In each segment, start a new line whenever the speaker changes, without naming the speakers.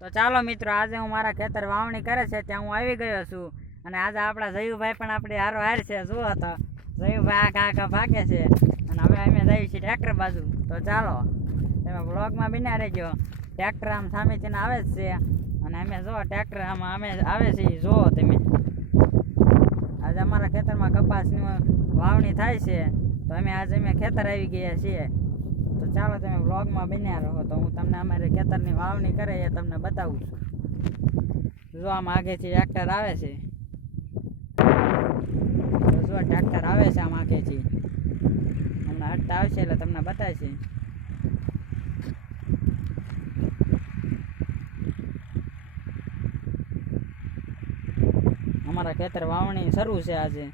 તો ચાલો મિત્રો, આજે હું મારા ખેતર વાવણી કરે છે ત્યાં હું આવી ગયો છું. અને આજે આપણા જયુભાઈ પણ આપણી હારો હાર છે શું હતો જયુભાઈ આખા આખા ભાગે છે. અને હવે અમે જઈએ છીએ ટ્રેક્ટર બાજુ. તો ચાલો તમે બ્લોગમાં બિના રહેજો. ટ્રેક્ટર આમ સામેથીને આવે જ છે. અને અમે જો ટ્રેક્ટર આમ અમે આવે છે એ જુઓ તમે. આજે અમારા ખેતરમાં કપાસની વાવણી થાય છે. તો અમે આજે અમે ખેતર આવી ગયા છીએ. ચાલો તમે વ્લોગમાં બન્યા રહો તો હું તમને અમારે ખેતરની વાવણી કરે એ તમને બતાવું છું. જો આમ આગેથી ટ્રેક્ટર આવે છે. જો ટ્રેક્ટર આવે છે આમ આગેથી. હમણાં હટતા આવશે એટલે તમને બતાવશે. અમારા ખેતર વાવણી શરૂ છે આજે.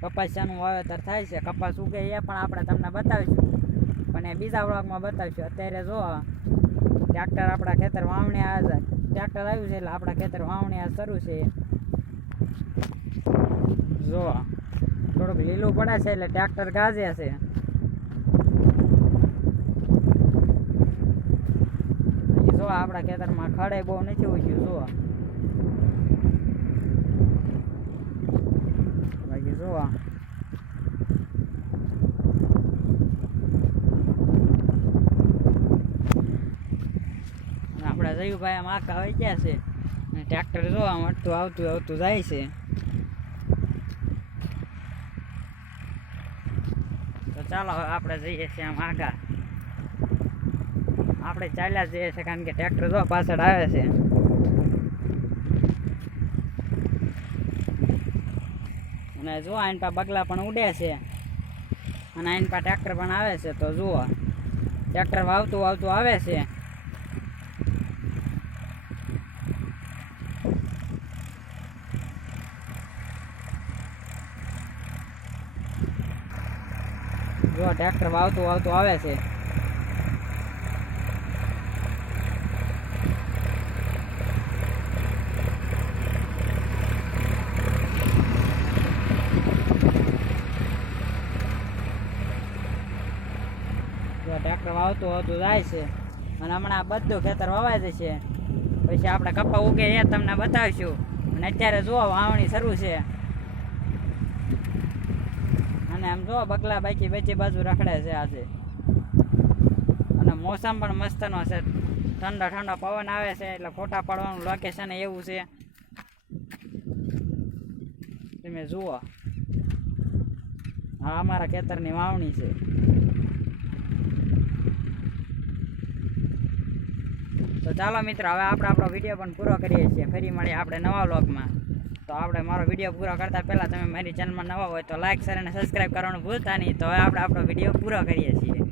કપાસિયાનું વાવેતર થાય છે. કપાસ ઉગે એ પણ આપણે તમને બતાવીશું. પણ એ બીજા વ્લોગમાં બતાવીશું. અત્યારે જો, ટ્રેક્ટર આપણા ખેતર વાવણી આ ટ્રેક્ટર આવ્યું છે એટલે આપણા ખેતર વાવણી આ શરૂ છે. જો, થોડુંક લીલું પડે છે એટલે ટ્રેક્ટર ગાજે છે. જો, આપણા ખેતરમાં ખડે બહુ નથી ઉગ્યું, જો. આપણા જયુભાઈ આમ આખા આવી ગયા છે. અને ટ્રેક્ટર જો આમ અટતું આવતું આવતું જાય છે. તો ચાલો હવે આપણે જઈએ છીએ આમ આગા આપણે ચાલ્યા જઈએ છીએ કારણ કે ટ્રેક્ટર જો પાછળ આવે છે. અને જુઓ આઈન પા બગલા પણ ઉડે છે. અને આઈન પા ટ્રેક્ટર પણ આવે છે તો જુઓ. ટ્રેક્ટર વાવતું વાવતું આવે છે. જો ટ્રેક્ટર વાવતું વાવતું આવે છે જો ટ્રેક્ટર વાવતું હોતું જાય છે. અને હમણાં બધું ખેતર વવાય જશે. પછી આપણે કપા ઉગે એ તમને બતાવીશું. અને અત્યારે જુઓ, વાવણી શરૂ છે. અને આમ જુઓ, બગલા બાકી બેચી બાજુ રખડે છે આજે. અને મોસમ પણ મસ્તનો છે. ઠંડો ઠંડો પવન આવે છે, એટલે ફોટા પાડવાનું લોકેશન એવું છે. તમે જુઓ. આ અમારા ખેતરની વાવણી છે. તો ચાલો મિત્રો, હવે આપણે આપણો વીડિયો પણ પૂરો કરીએ છીએ. ફરી મળીએ આપણે નવા વ્લોગમાં. તો આપણે મારો વીડિયો પૂરો કરતા પહેલાં તમે મારી ચેનલમાં નવા હોય તો લાઇક શેર અને સબસ્ક્રાઈબ કરવાનું ભૂલતા નહીં. તો હવે આપણે આપણો વીડિયો પૂરો કરીએ છીએ.